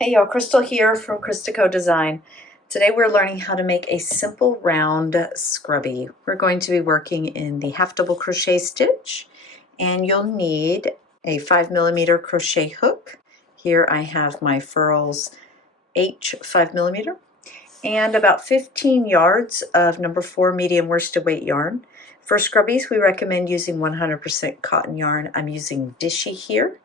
Hey y'all, Crystal here from ChristaCoDesign. Today we're learning how to make a simple round scrubby. We're going to be working in the half double crochet stitch, and you'll need a 5mm crochet hook. Here I have my Furls H 5mm and about 15 yards of number 4 medium worsted weight yarn. For scrubbies, we recommend using 100% cotton yarn. I'm using Dishie here.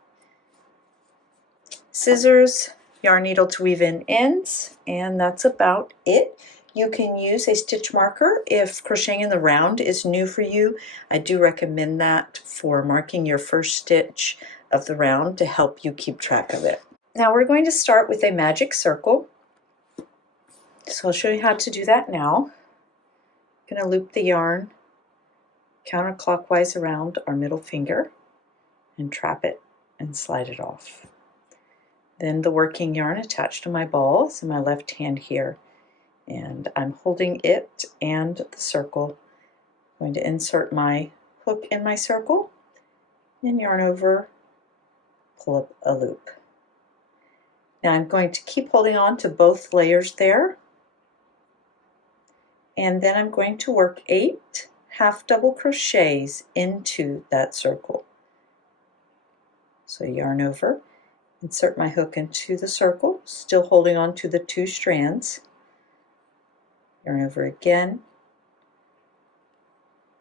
Scissors, yarn needle to weave in ends, and that's about it. You can use a stitch marker if crocheting in the round is new for you. I do recommend that for marking your first stitch of the round to help you keep track of it. Now we're going to start with a magic circle. So I'll show you how to do that now. I'm going to loop the yarn counterclockwise around our middle finger and trap it and slide it off. Then the working yarn attached to my ball is in my left hand here, and I'm holding it and the circle. I'm going to insert my hook in my circle and yarn over, pull up a loop. Now I'm going to keep holding on to both layers there, and then I'm going to work 8 half double crochets into that circle. So yarn over, insert my hook into the circle, still holding on to the 2 strands. Yarn over again,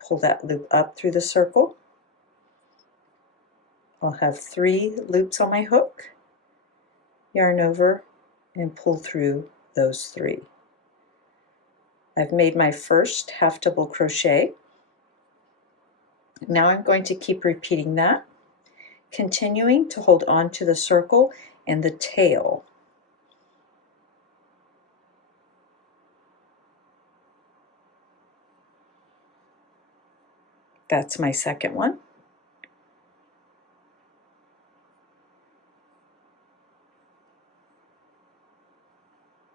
pull that loop up through the circle. I'll have 3 loops on my hook, yarn over, and pull through those 3. I've made my first half double crochet. Now I'm going to keep repeating that, continuing to hold on to the circle and the tail. That's my second one.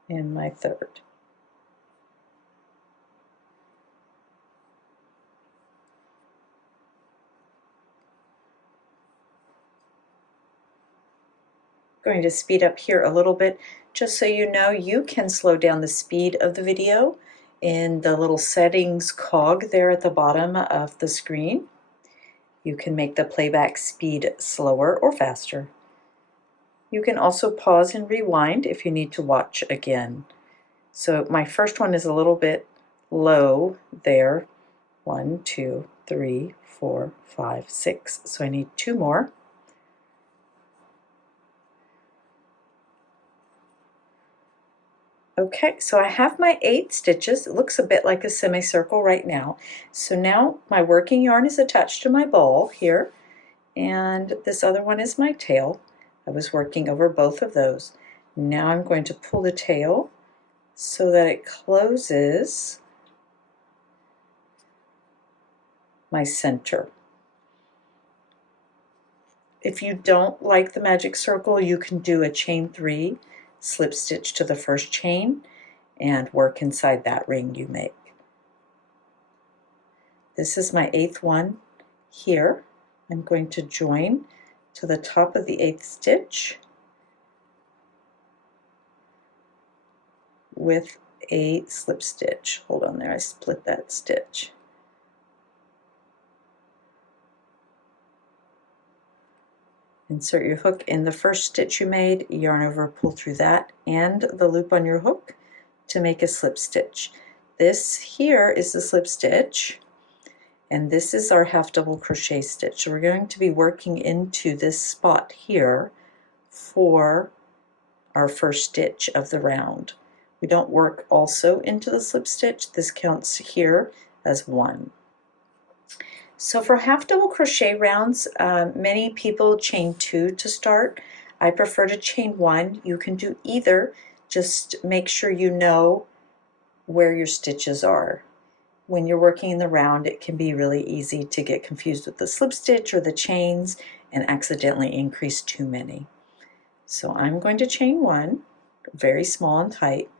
And my third. Going to speed up here a little bit just so you know you can slow down the speed of the video in the little settings cog there at the bottom of the screen. You can make the playback speed slower or faster. You can also pause and rewind if you need to watch again. So my first one is a little bit low there. 1, 2, 3, 4, 5, 6. So I need 2 more. Okay, so I have my 8 stitches. It looks a bit like a semicircle right now. So now my working yarn is attached to my ball here, and this other one is my tail. I was working over both of those. Now I'm going to pull the tail so that it closes my center. If you don't like the magic circle, you can do a chain 3, slip stitch to the first chain, and work inside that ring you make. This is my 8th one here. I'm going to join to the top of the 8th stitch with a slip stitch. Hold on there, I split that stitch. Insert your hook in the first stitch you made, yarn over, pull through that and the loop on your hook to make a slip stitch. This here is the slip stitch, and this is our half double crochet stitch. So we're going to be working into this spot here for our first stitch of the round. We don't work also into the slip stitch. This counts here as 1. So for half double crochet rounds, many people chain 2 to start. I prefer to chain 1. You can do either. Just make sure you know where your stitches are. When you're working in the round, it can be really easy to get confused with the slip stitch or the chains and accidentally increase too many. So I'm going to chain 1, very small and tight,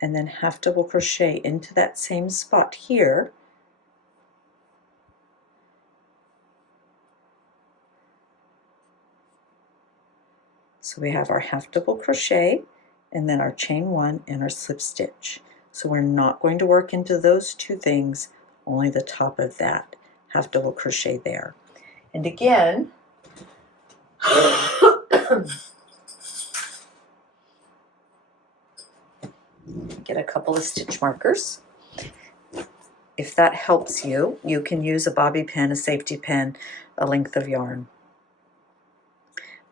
and then half double crochet into that same spot here. So we have our half double crochet and then our chain 1 and our slip stitch. So we're not going to work into those two things, only the top of that half double crochet there. And again, get a couple of stitch markers. If that helps you, you can use a bobby pin, a safety pin, a length of yarn.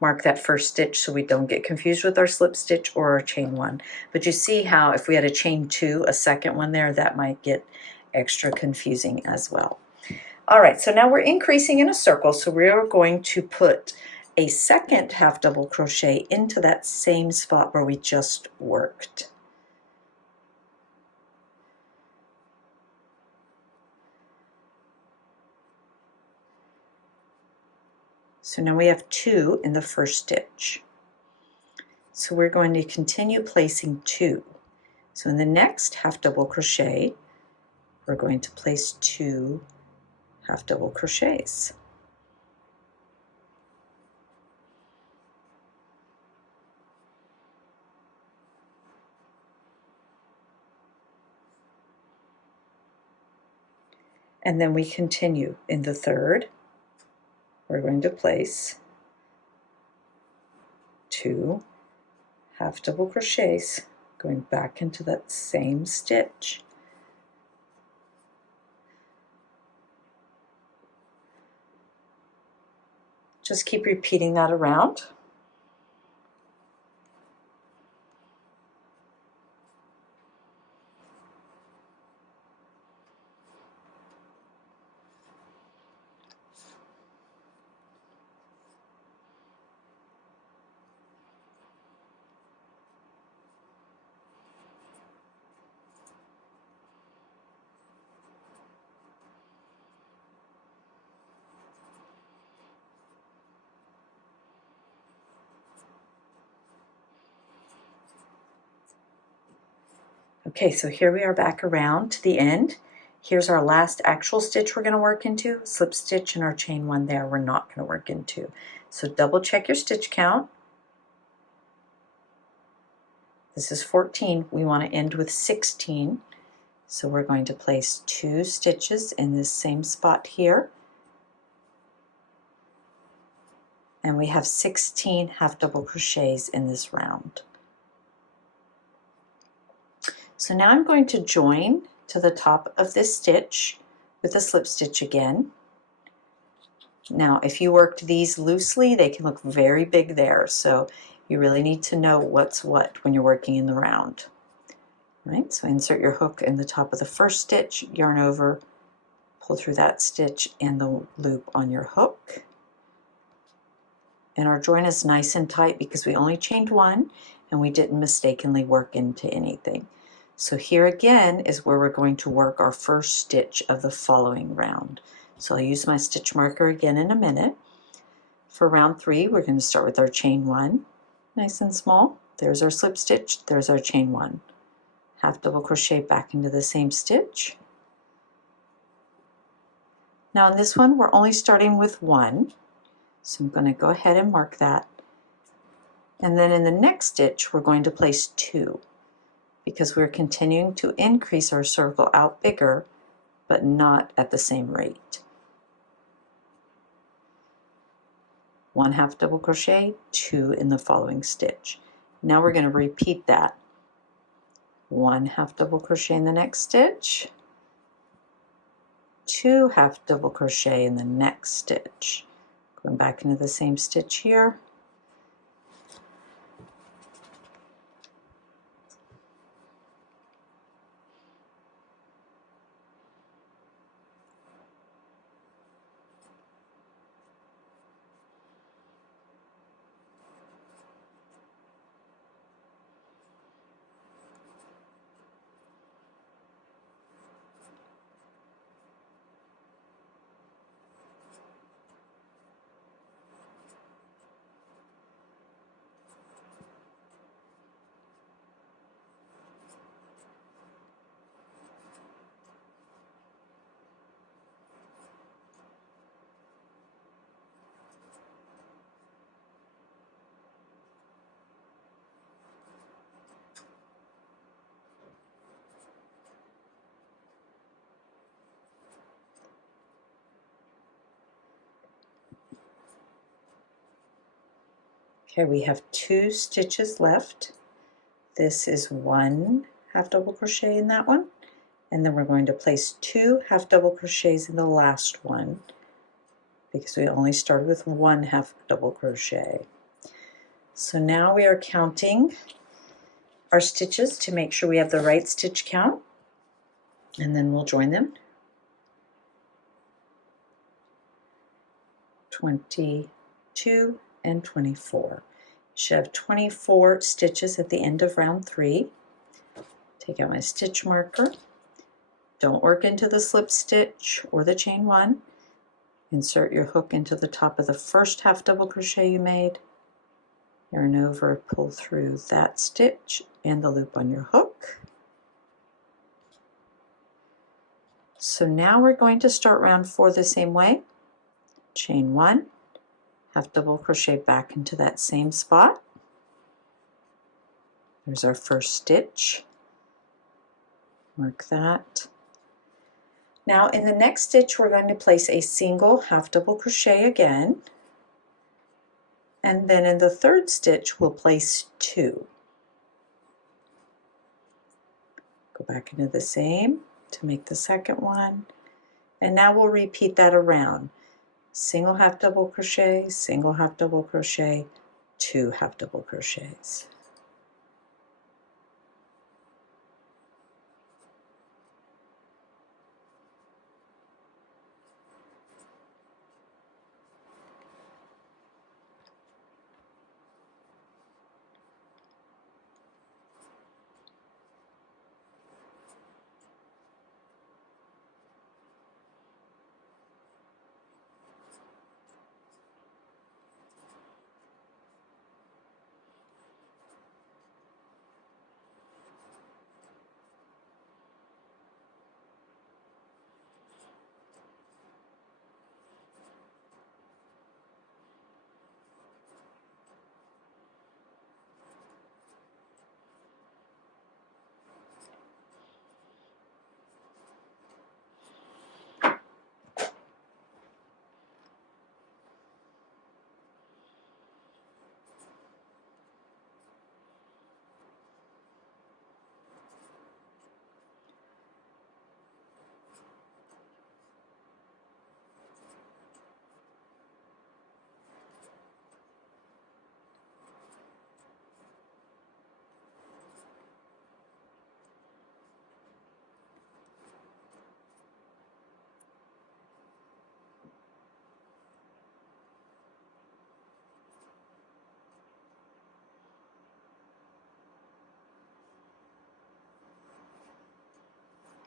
Mark that first stitch so we don't get confused with our slip stitch or our chain 1. But you see how if we had a chain 2, a second one there, that might get extra confusing as well. All right, so now we're increasing in a circle, so we're going to put a second half double crochet into that same spot where we just worked. So now we have 2 in the first stitch. So we're going to continue placing 2. So in the next half double crochet, we're going to place 2 half double crochets. And then we continue in the third. We're going to place 2 half double crochets going back into that same stitch. Just keep repeating that around. Okay, so here we are back around to the end. Here's our last actual stitch we're going to work into, slip stitch and our chain 1 there we're not going to work into. So double check your stitch count. This is 14. We want to end with 16. So we're going to place 2 stitches in this same spot here. And we have 16 half double crochets in this round. So now I'm going to join to the top of this stitch with a slip stitch again. Now if you worked these loosely, they can look very big there, so you really need to know what's what when you're working in the round. All right, so insert your hook in the top of the first stitch, yarn over, pull through that stitch and the loop on your hook. And our join is nice and tight because we only chained 1 and we didn't mistakenly work into anything. So here again is where we're going to work our first stitch of the following round. So I'll use my stitch marker again in a minute. For round 3, we're going to start with our chain 1, nice and small. There's our slip stitch, there's our chain 1. Half double crochet back into the same stitch. Now in this one, we're only starting with 1. So I'm going to go ahead and mark that. And then in the next stitch, we're going to place 2. Because we're continuing to increase our circle out bigger, but not at the same rate. 1 half double crochet, 2 in the following stitch. Now we're going to repeat that. 1 half double crochet in the next stitch, 2 half double crochet in the next stitch. Going back into the same stitch here. Okay, we have 2 stitches left. This is 1 half double crochet in that one, and then we're going to place 2 half double crochets in the last one because we only started with 1 half double crochet. So now we are counting our stitches to make sure we have the right stitch count, and then we'll join them. 22 and 24. You should have 24 stitches at the end of round 3. Take out my stitch marker. Don't work into the slip stitch or the chain 1. Insert your hook into the top of the first half double crochet you made. Yarn over, pull through that stitch and the loop on your hook. So now we're going to start round 4 the same way. Chain 1, half double crochet back into that same spot. There's our first stitch. Mark that. Now in the next stitch we're going to place a single half double crochet again, and then in the third stitch we'll place 2. Go back into the same to make the second one, and now we'll repeat that around. Single half double crochet, single half double crochet, 2 half double crochets.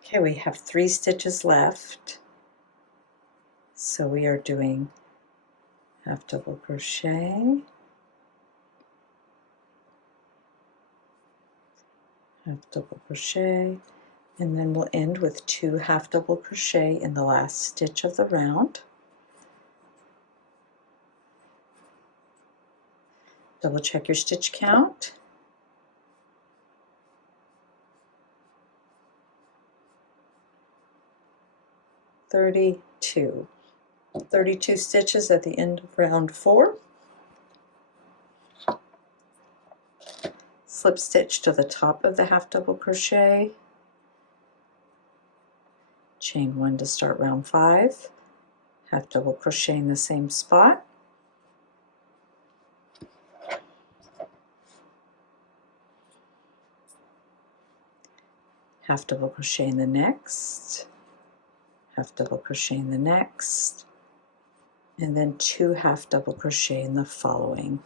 Okay, we have 3 stitches left. So we are doing half double crochet, half double crochet, and then we'll end with 2 half double crochet in the last stitch of the round. Double check your stitch count. (32) 32 stitches at the end of round 4. Slip stitch to the top of the half double crochet, chain 1 to start round 5, half double crochet in the same spot, half double crochet in the next, half double crochet in the next, and then 2 half double crochet in the following.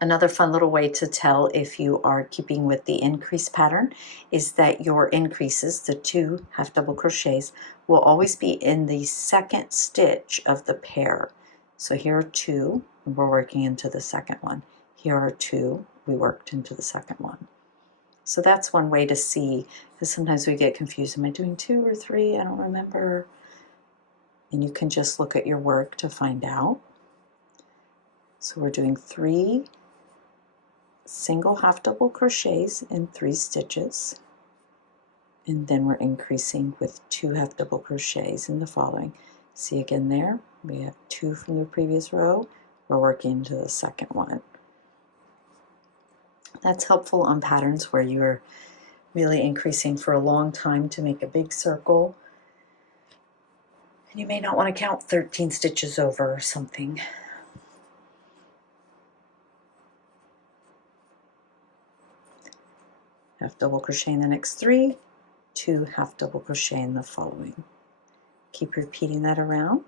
Another fun little way to tell if you are keeping with the increase pattern is that your increases, the 2 half double crochets, will always be in the second stitch of the pair. So here are 2, and we're working into the second one. Here are 2, we worked into the second one. So that's one way to see, because sometimes we get confused. Am I doing 2 or 3? I don't remember. And you can just look at your work to find out. So we're doing 3 single half double crochets in 3 stitches. and then we're increasing with 2 half double crochets in the following. See again there, we have 2 from the previous row, we're working into the second one. That's helpful on patterns where you're really increasing for a long time to make a big circle. And you may not want to count 13 stitches over or something. Half double crochet in the next 3, 2 half double crochet in the following. Keep repeating that around.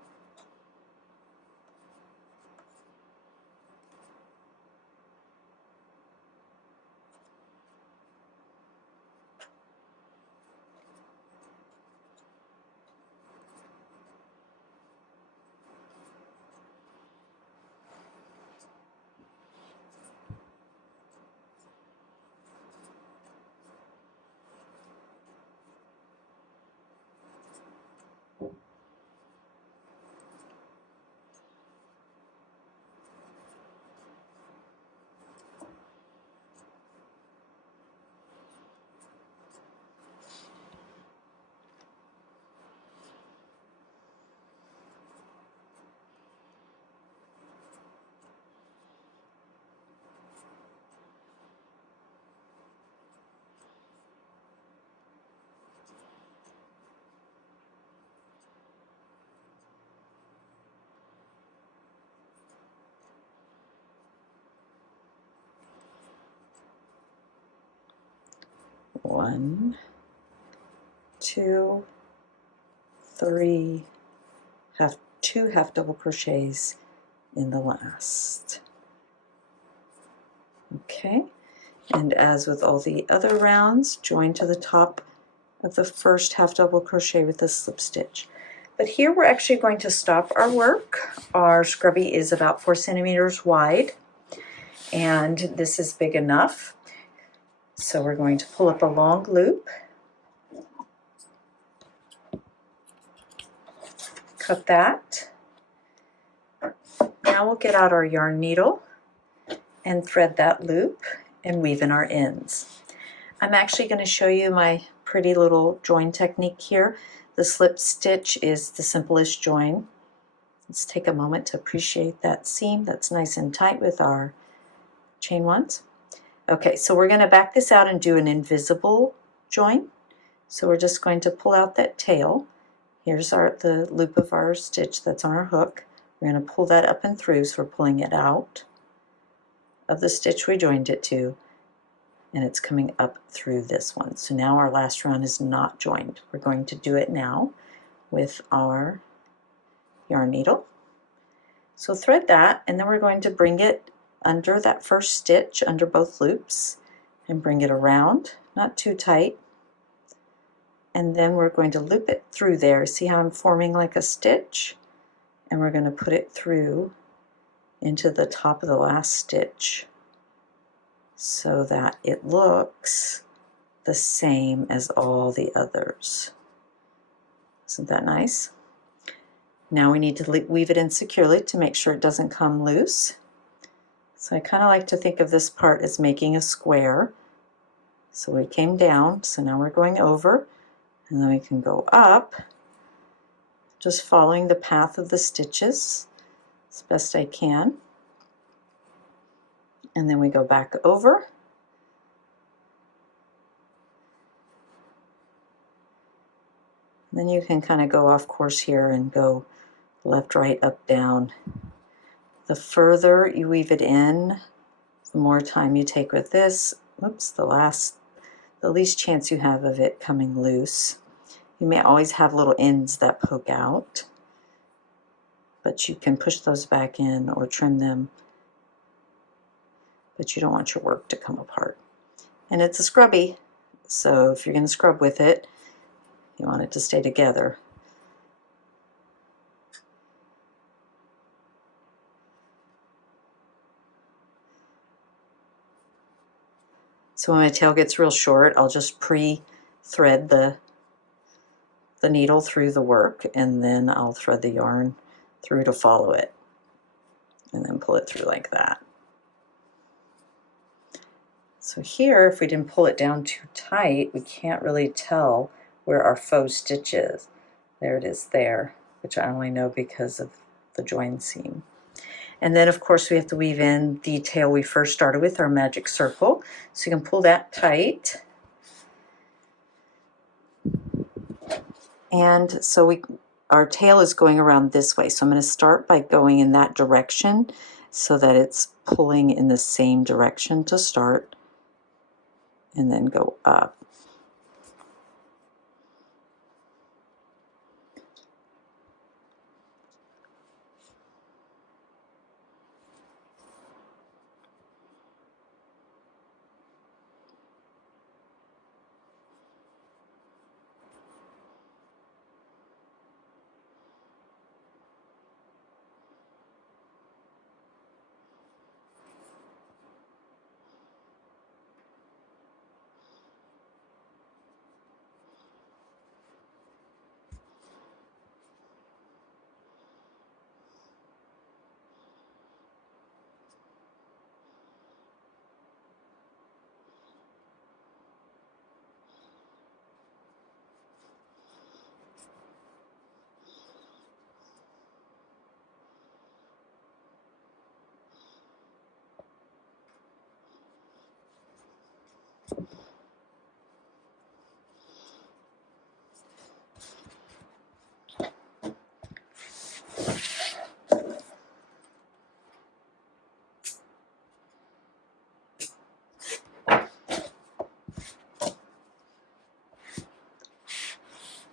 One, 2, 3, 2 half double crochets in the last. Okay, and as with all the other rounds, join to the top of the first half double crochet with a slip stitch. But here we're actually going to stop our work. Our scrubby is about 4 centimeters wide, and this is big enough. So we're going to pull up a long loop, cut that. Now we'll get out our yarn needle and thread that loop and weave in our ends. I'm actually going to show you my pretty little join technique here. The slip stitch is the simplest join. Let's take a moment to appreciate that seam that's nice and tight with our chain ones. Okay, so we're going to back this out and do an invisible join. So we're just going to pull out that tail. Here's the loop of our stitch that's on our hook. We're going to pull that up and through, so we're pulling it out of the stitch we joined it to, and it's coming up through this one. So now our last round is not joined. We're going to do it now with our yarn needle. So thread that, and then we're going to bring it under that first stitch, under both loops, and bring it around, not too tight. And then we're going to loop it through there. See how I'm forming like a stitch? And we're going to put it through into the top of the last stitch so that it looks the same as all the others. Isn't that nice? Now we need to weave it in securely to make sure it doesn't come loose. So I kind of like to think of this part as making a square. So we came down, so now we're going over, and then we can go up, just following the path of the stitches as best I can. And then we go back over. And then you can kind of go off course here and go left, right, up, down. The further you weave it in, the more time you take with this. Oops, the least chance you have of it coming loose. You may always have little ends that poke out, but you can push those back in or trim them, but you don't want your work to come apart. And it's a scrubby, so if you're going to scrub with it, you want it to stay together. So when my tail gets real short, I'll just pre-thread the needle through the work, and then I'll thread the yarn through to follow it, and then pull it through like that. So here, if we didn't pull it down too tight, we can't really tell where our faux stitch is. There it is there, which I only know because of the join seam. And then of course we have to weave in the tail we first started with, our magic circle. So you can pull that tight. And so our tail is going around this way. So I'm going to start by going in that direction so that it's pulling in the same direction to start, and then go up.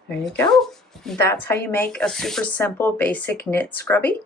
There you go. That's how you make a super simple basic knit scrubby.